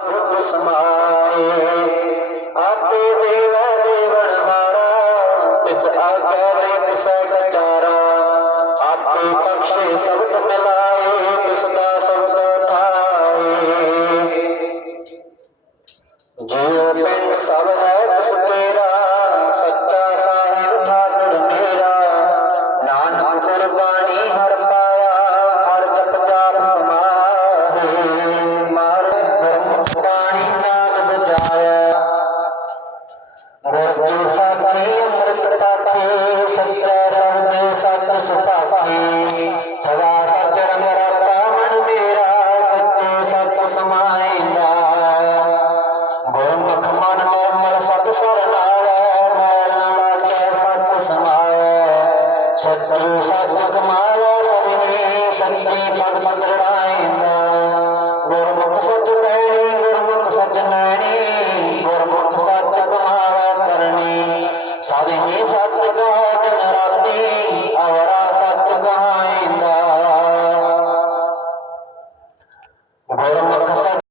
समाए आपे देवा देवण हारा तिस आज्ञा ले तिस कचारा आपे बख्शे शब्द मिलाए तिसका शब्द ठाए जियो पिंड सब है तिस तेरा सच्चा साहिब ठाकुर मेरा नानक गुरबाणी हर पाया हर जप जाप समारे मार गुरमुख बाणी नाद बजाया गुर की साखी अमृत पाखी सच्चा शब्द सच सुपाखी सदा सच रंग रता मन मेरा सच्चे सच समाएगा गुरमुख मन निर्मल सत सरनावा मैल न लागे सच समाए सच्चू सच कमाया सबने सच्ची पद पदड़ाएगा गुरमुख सच पैणी गुरमुख सच नैणी